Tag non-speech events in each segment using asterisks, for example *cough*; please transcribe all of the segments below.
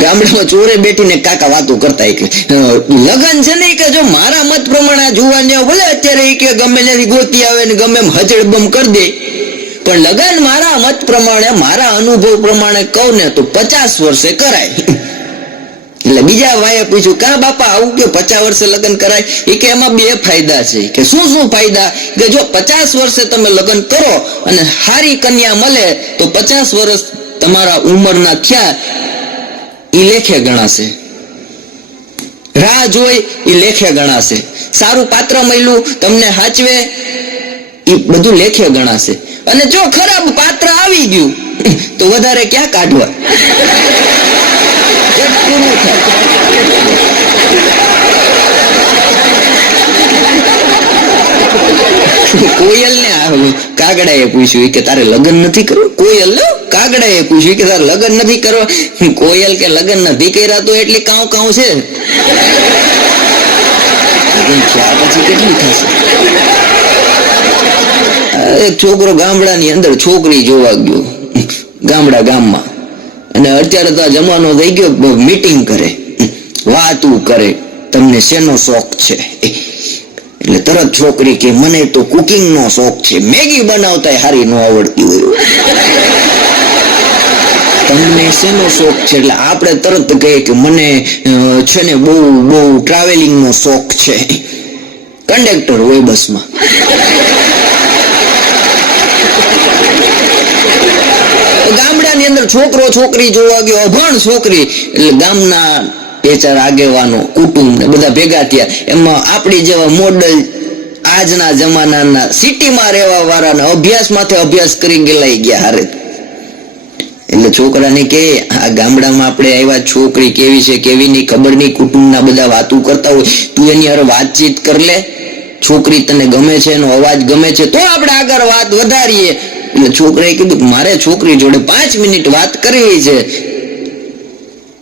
ગામડામાં ચોરે બેઠીને કાકા વાતો કરતા કે લગન છે ને કે જો મારા મત પ્રમાણે આ જુવાનિયા ભલે અત્યારે કે ગમે ત્યાંથી ગોતી આવે ને ગમે એમ હચડબમ કરી દે, પણ લગન મારા મત પ્રમાણે, મારા અનુભવ પ્રમાણે કહું ને તો પચાસ વર્ષે કરાય. એટલે બીજા ભાઈએ પૂછ્યું, કા બાપા, આવું કે પચાસ વર્ષે લગ્ન કરાય? એ કે, એમાં બે ફાયદા છે. કે શું શું ફાયદા? કે જો પચાસ વર્ષે તમે લગ્ન કરો અને સારી કન્યા મળે, તો પચાસ વર્ષ તમારા ઉંમરના થયા એ લેખે ગણાશે. રાહ જોઈ એ લેખે ગણાશે. સારું પાત્ર મળ્યું, તમને હાચવે એ બધું લેખે ગણાશે. અને જો ખરાબ પાત્ર આવી ગયું, તો વધારે ક્યાં કાઢવા? કોયલ ને કાગડાએ પૂછ્યું કે તારે લગ્ન નથી કરવું? કોયલ ને કાગડાએ પૂછ્યું કે તારે લગ્ન નથી કરવા? કોયલ કે લગ્ન નથી કર્યા તો એટલે કાઉ કાઉ છે? પછી કેટલી થશે? એક છોકરો ગામડાની અંદર છોકરી જોવા ગયો. ગામડા ગામમાં. અને અત્યારે તો આ જમાનો થઈ ગયો મીટિંગ કરે. વાતું કરે. તમને શેનો શોખ છે? એટલે તરત છોકરી કે મને તો કુકિંગનો શોખ છે. મેગી બનાવતા હારી ન આવડતી હોય. તમને શેનો શોખ છે? એટલે આપણે તરત કહીએ કે મને છે ને બહુ બહુ ટ્રાવેલિંગ નો શોખ છે. કંડક્ટર હોય બસમાં. ગામડાની અંદર છોકરો છોકરી જોવા ગયો, અભણ છોકરી, એટલે ગામના બે ચાર આગેવાનો, કુટુંબ ને બધા ભેગા થયા. એમાં આપણી જેવા મોડલ આજના જમાનાના સિટીમાં રહેવા વાળાને અભ્યાસ માથે અભ્યાસ કરી ગયેલા ગયા હારે. એટલે છોકરાને કે, આ ગામડામાં આપણે આવ્યા, છોકરી કેવી છે, કેવી નહીં, ખબર નહીં, કુટુંબના બધા વાતું કરતા હોય. તું એની હારે વાતચીત કર લે. છોકરી તને ગમે છે, એનો અવાજ ગમે છે, તો આપણે આગળ વાત વધારીએ. એટલે છોકરાએ કીધું મારે છોકરી જોડે પાંચ મિનિટ વાત કરવી છે.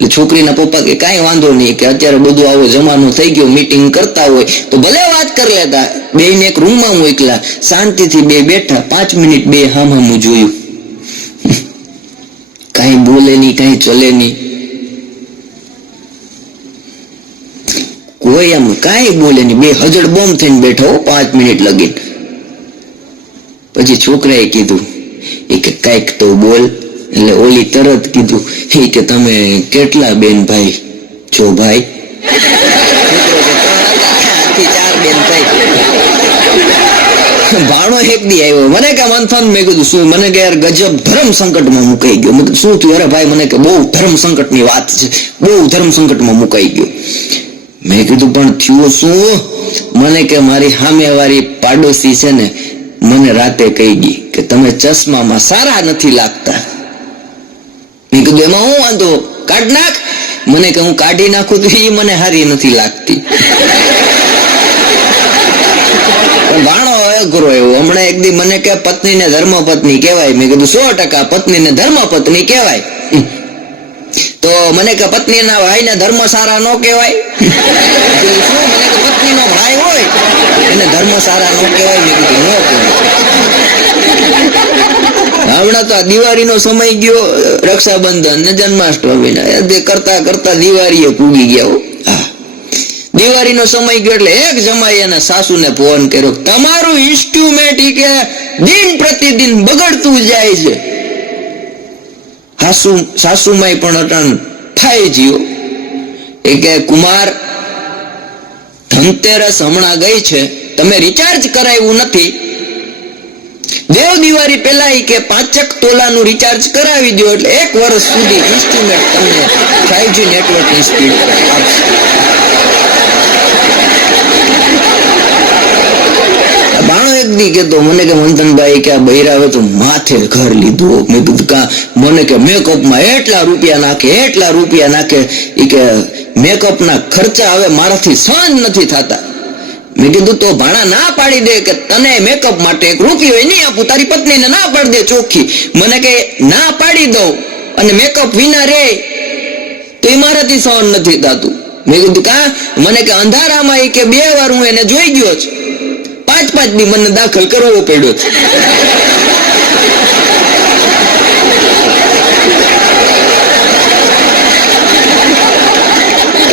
એટલે છોકરીના પપ્પા કે, કાંઈ વાંધો નહીં, કે અત્યારે બધું આવો જમાનો થઈ ગયો મીટિંગ કરતા હોય, તો ભલે વાત કરી લેતા. બેને એક રૂમમાં મોકલા શાંતિથી બે બેઠા, પાંચ મિનિટ બે હામ હામું જોયું. કાંઈ બોલે નહીં કાંઈ ચલે નહીં કોઈ એમ કાંઈ બોલે નહીં. બે હજડ બોમ્બ થઈને બેઠો પાંચ મિનિટ લગીન. પછી છોકરાએ કીધું, એ કે કાંઈક તો બોલ. એટલે ઓલી તરત કીધું, એ કે તમે કેટલા બેન ભાઈ છો ભાઈ આથી ચાર બેન થઈ *laughs* ભાણો એક દી આવ્યો. મને કે મંથન મેં કીધું, શું? મને કે, યાર, ગજબ ધર્મ સંકટમાં મુકાઈ ગયો. મેં શું થયું? અરે ભાઈ, મને કે બહુ ધર્મ સંકટની વાત છે. બહુ ધર્મ સંકટમાં મુકાઈ ગયો. મેં કીધું, પણ થયું શું? મને કે, મારી સામેવાળી પાડોશી છે ને, મને રાતે કહી ગઈ કે, તમે ચશ્મામાં સારા નથી લાગતા. મેં કીધું, એમાં હું વાંધો? કાઢ નાખ. મને કે, હું કાઢી નાખું તો એ મને હારી નથી લાગતી. *laughs* પણ અઘરો એવો. હમણાં એક દી મને કે પત્નીને ધર્મપત્ની કહેવાય. મેં કીધું, સો ટકા પત્નીને ધર્મપત્ની કહેવાય. તો મને કે પત્નીના ભાઈને ધર્મ સારા નો કહેવાય? મને કે પત્નીનો ભાઈ હોય, એને ધર્મ સારા નો કહેવાય? મેં કીધું, નો હમણાં તો આ દિવાળીનો સમય ગયો, રક્ષાબંધન ને જન્માષ્ટમી ને. કરતા કરતા કરતા દિવાળીએ પૂગી ગયા હા. દિવાળીનો સમય ગયો એટલે એક જમાઈ અને સાસુને ફોન કર્યો, તમારું ઇન્સ્ટ્રુમેન્ટ કે દિન પ્રતિદિન બગડતું જાય છે. સાસુ સાસુમાય પણ અટણ થાય જીઓ એ કે, કુમાર, ધનતેરસ હમણાં ગઈ છે, તમે રિચાર્જ કરાવ્યું નથી. દેવ દિવાળી પહેલા કે, પાંચક તોલાનું રિચાર્જ કરાવી દો એટલે એક વર્ષ સુધી ઇન્સ્ટ્રુમેન્ટ તમને ફાઈવજી નેટવર્કની સ્પીડ આપશે. બાણો એક દી કેતો મને કે મંથનભાઈ કે આ બૈરાવે તો માથે ઘર લીધું મેં કીધું, કા, મને કે મેકઅપમાં એટલા રૂપિયા નાખે, એટલા રૂપિયા નાખે. એ કે, મેકઅપના ખર્ચા હવે મારાથી સહન નથી થતા. મેં કીધું, તો ભાણા ના પાડી દે કે તને મેકઅપ માટે એક રૂપિયો નહીં આપું, તારી પત્નીને ના પાડી દે ચોખ્ખી. મને કે, ના પાડી દઉં, અને મેકઅપ વિના રે. તો એ મારાથી સહન નથી થતું. મેં કીધું, કા? મને કે, અંધારામાં એ કે બે વાર હું એને જોઈ ગયો છું. પાંચ પાંચ દી મને દાખલ કરવો પડ્યો. છે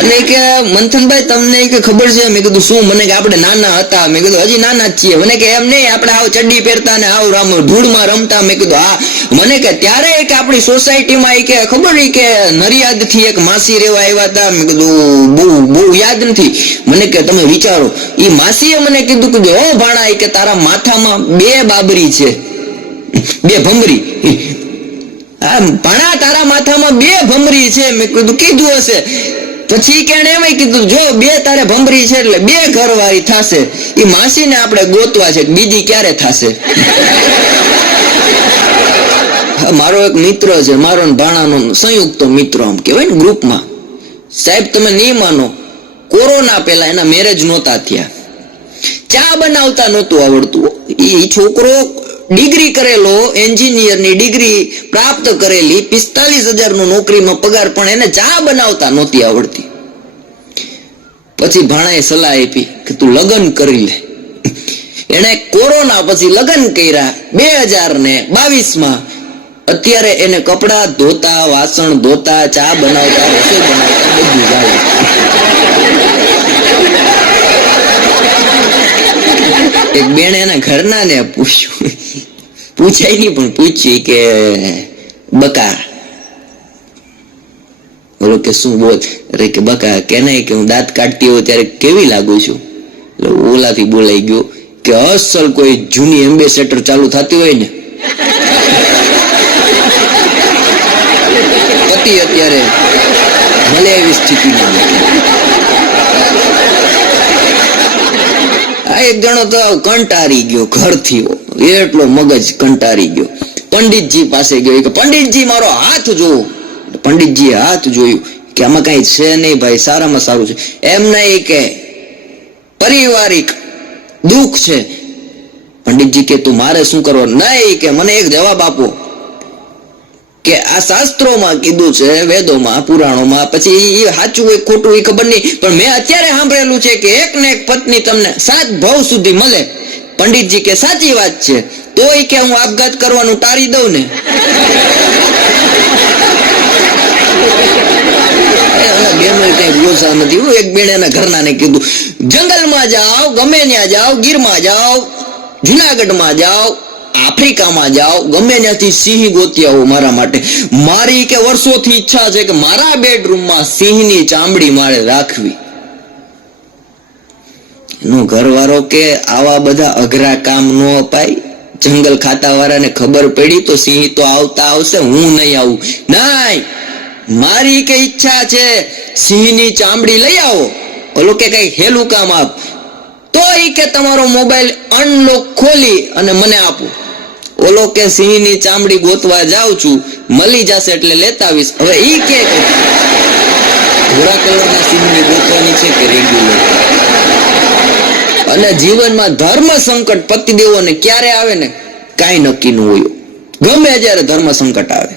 કે, મંથનભાઈ, તમને કે ખબર છે? મેં કીધું, શું? મને કે આપણે નાના હતા. મેં કીધું, હજી નાના જ છીએ. મને કે, એમ નહીં, આપણે આવ ચડ્ડી પહેરતા ને આવ રામ ધૂળમાં રમતા. મેં કીધું, હા. મને કે, ત્યારે કે આપણી સોસાયટીમાં એ કે, ખબર કે નરિયાદથી એક માસી રેવા આવ્યા હતા? મેં કીધું, બહુ બહુ યાદ નથી. મને કે, તમે વિચારો. એ માસીએ મને કીધું કે, હો ભાણા કે તારા માથામાં બે બાબરી છે. બે ભમરી. ભાણા, તારા માથામાં બે ભમરી છે. મેં કીધું કીધું હશે. પછી કેણે એમ કીધું, જો બે તારે ભમરી છે એટલે બે ઘરવાળી થશે. એ માસીને આપણે ગોતવા છે બીજી ક્યારે થશે? મારો એક મિત્ર છે, મારો ભાણાનો સંયુક્ત મિત્ર આમ કહેવાય ને ગ્રુપમાં. સાહેબ, તમે નહીં માનો, કોરોના પહેલા એના મેરેજ નહોતા થયા. ચા બનાવતા નહોતું આવડતું. એ છોકરો ડિગ્રી કરેલો, એન્જિનિયરની ડિગ્રી પ્રાપ્ત કરેલી, પિસ્તાલીસ હજારનું નોકરીમાં પગાર પણ એને ચા બનાવતા નહોતી આવડતી. પછી ભાણાએ સલાહ આપી કે તું લગ્ન કરી લે. એને કોરોના પછી લગ્ન કર્યા, બે હજાર ને બાવીસમાં. અત્યારે એને કપડા ધોતા, વાસણ ધોતા, ચા બનાવતા, રસોઈ બનાવતા બધું જ એક બેન એના ઘરના ને પૂછ્યું. પૂછાય નહીં, પણ પૂછ્યું કે, બકા. બોલો કે, શું બોલ? અરે કે, બકા કે નહીં કે હું દાંત કાઢતી હોય ત્યારે કેવી લાગુ છું? એટલે ઓલાથી બોલાઈ ગયો કે, અસલ કોઈ જૂની એમ્બેસેટર ચાલુ થતી હોય ને. પતિ અત્યારે ભલે એવી સ્થિતિમાં નથી. આ એક જણો તો કંટારી ગયો ઘરથી. એટલો મગજ કંટારી ગયો. પંડિતજી પાસે ગયો. કે, પંડિતજી, મારો હાથ જોવો પંડિતજીએ હાથ જોયું કે, આમાં કઈ છે નહીં ભાઈ, સારામાં સારું છે. એમ નહીં કે, પારિવારિક દુઃખ છે. પંડિતજી કે, તું મારે શું કરવાનું? નહીં કે, મને એક જવાબ આપો. કે આ શાસ્ત્રોમાં કીધું છે, વેદોમાં, પુરાણોમાં, પછી એ સાચું હોય, ખોટું એ ખબર નહીં. પણ મેં અત્યારે સાંભળેલું છે કે એક ને એક પત્ની તમને સાત ભાવ સુધી મળે. પંડિતજી કે સાચી વાત છે, તોય કે હું આપઘાત કરવાનું ટાળી દઉં ને. એક બેન એના ઘરનાને કીધું, જંગલમાં જાઓ, ગમે ત્યાં જાઓ, ગીરમાં જાઓ, જુનાગઢમાં જાઓ આફ્રિકામાં જાઓ, ગમે ત્યાંથી સિંહ ગોતી આવો મારા માટે. મારી કે વર્ષોથી ઈચ્છા છે કે મારા બેડરૂમમાં સિંહની ચામડી મારે રાખવી. નો ઘરવાળો કે આવા બધા અઘરા કામ ન અપાય. જંગલ ખાતા વાળાને ખબર પડી તો સિંહ તો આવતા આવશે, હું નહીં આવું. નાય, મારી કે ઈચ્છા છે સિંહની ચામડી લઈ આવો. ઓલો કે કઈ હેલું કામ આપ. તો એ કે તમારો મોબાઈલ અનલોક ખોલી અને મને આપો. ઓલો કે સિંહની ચામડી ગોતવા જાઉં છું મળી જશે એટલે લેતા આવીશ. હવે ઈ કે ભૂરા કલરના સિંહની ગોતવાની છે કે રેગ્યુલર અને જીવનમાં ધર્મ સંકટ પતિદેવોને ક્યારે આવે ને? કાંઈ નક્કી ન હોય. ગમે જ્યારે ધર્મ સંકટ આવે.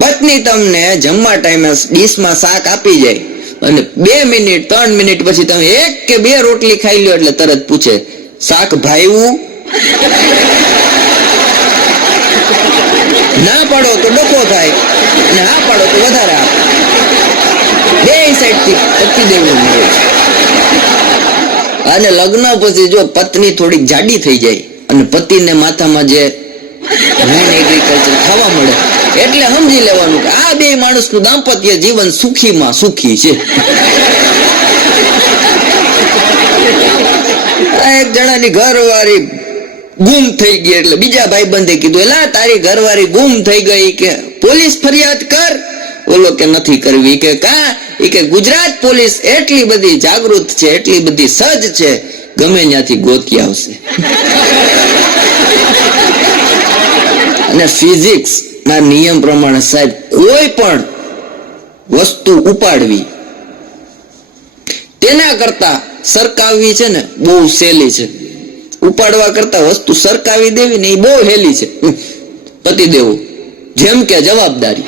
પત્ની તમને જમવા ટાઈમે ડીશમાં શાક આપી જાય અને બે મિનિટ, ત્રણ મિનિટ પછી તમે એક કે બે રોટલી ખાઈ લ્યો એટલે તરત પૂછે, શાક ભાઈવું ના પાડો તો ડખો થાય. અને હા પાડો તો વધારે આપે. બે સાઈડથી પતિ દેવું અને લગ્ન પછી જો પત્ની થોડીક જાડી થઈ જાય અને પતિને માથામાં જે નોન એગ્રીકલ્ચર ખાવા મળે, એટલે સમજી લેવાનું કે આ બે માણસનું દાંપત્ય જીવન સુખીમાં સુખી છે. એક જણાની ઘરવાળી ગુમ થઈ ગઈ એટલે બીજા ભાઈબંધે કીધું, એલા, તારી ઘરવાળી ગુમ થઈ ગઈ કે પોલીસ ફરિયાદ કર. ઓલો કે નથી કરવી. કે, કા? એ કે, ગુજરાત પોલીસ એટલી બધી જાગૃત છે, એટલી બધી સજ્જ છે, ગમે ત્યાંથી ગોતી આવશે. અને ફિઝિક્સ ના નિયમ પ્રમાણે સાહેબ, કોઈ પણ વસ્તુ ઉપાડવી, તેના કરતા સરકાવવી છે ને, બહુ સહેલી છે. ઉપાડવા કરતા વસ્તુ સરકાવી દેવી ને એ બહુ હેલી છે. પતિ દેવું. જેમ કે જવાબદારી.